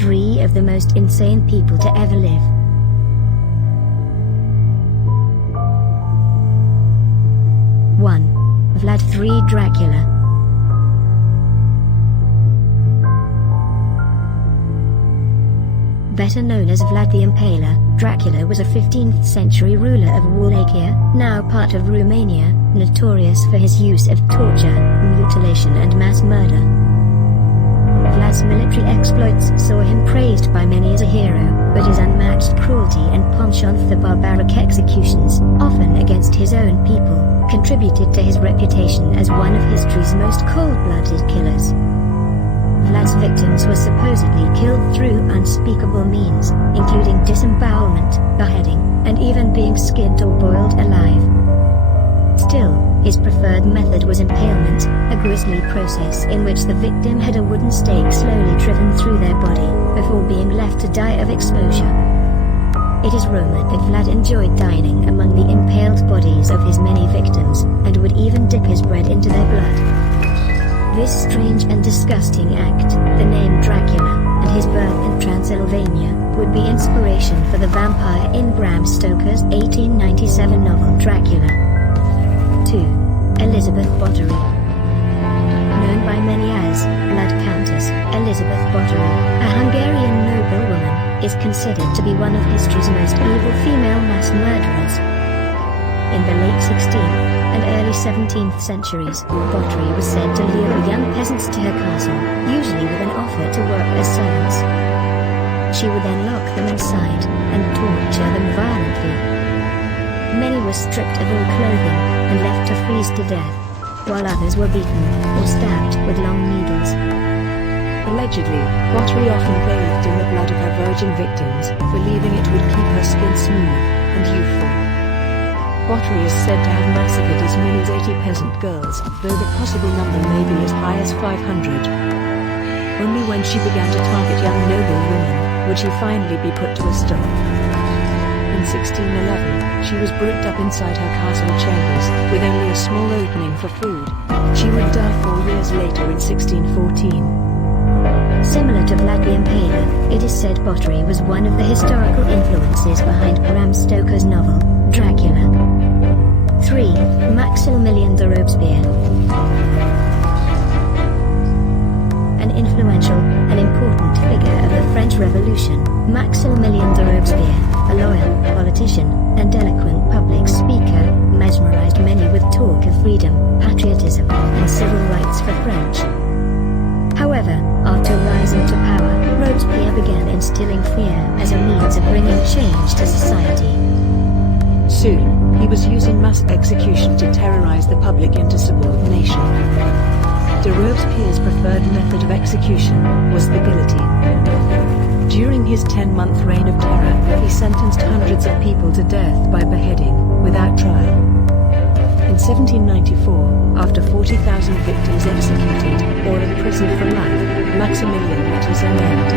3 of the most insane people to ever live. One. Vlad Dracula. Better known as Vlad the Impaler, Dracula was a 15th century ruler of Wallachia, now part of Romania, notorious for his use of torture, mutilation and mass murder. Vlad's military exploits saw him praised by many as a hero, but his unmatched cruelty and penchant for barbaric executions, often against his own people, contributed to his reputation as one of history's most cold-blooded killers. Vlad's victims were supposedly killed through unspeakable means, including disembowelment, beheading, and even being skinned or boiled alive. Still, his preferred method was impalement, a grisly process in which the victim had a wooden stake slowly driven through their body, before being left to die of exposure. It is rumored that Vlad enjoyed dining among the impaled bodies of his many victims, and would even dip his bread into their blood. This strange and disgusting act, the name Dracula, and his birth in Transylvania, would be inspiration for the vampire in Bram Stoker's 1897 novel Dracula. 2. Elizabeth Bathory. Known by many as Blood Countess, Elizabeth Bathory, a Hungarian noblewoman, is considered to be one of history's most evil female mass murderers. In the late 16th and early 17th centuries, Bathory was said to lure young peasants to her castle, usually with an offer to work as servants. She would then lock them inside, and torture them violently. Many were stripped of all clothing, and left to freeze to death, while others were beaten, or stabbed with long needles. Allegedly, Bathory often bathed in the blood of her virgin victims, believing it would keep her skin smooth and youthful. Bathory is said to have massacred as many as 80 peasant girls, though the possible number may be as high as 500. Only when she began to target young noble women, would she finally be put to a stop. In 1611, she was bricked up inside her castle chambers, with only a small opening for food. She would die 4 years later in 1614. Similar to Vlad the Impaler, it is said Bathory was one of the historical influences behind Bram Stoker's novel, Dracula. 3. Maxamillion Robespierre. An influential and important figure of the French Revolution, Maxamillion Robespierre, a loyal politician and eloquent public speaker, mesmerized many with talk of freedom, patriotism, and civil rights for French. However, after rising to power, Robespierre began instilling fear as a means of bringing change to society. Soon, he was using mass execution to terrorize the public into subordination. De Robespierre's preferred method of execution was the guillotine. During his 10-month reign of terror, he sentenced hundreds of people to death by beheading, without trial. In 1794, after 40,000 victims executed, or imprisoned for life, Maximilian met his own end.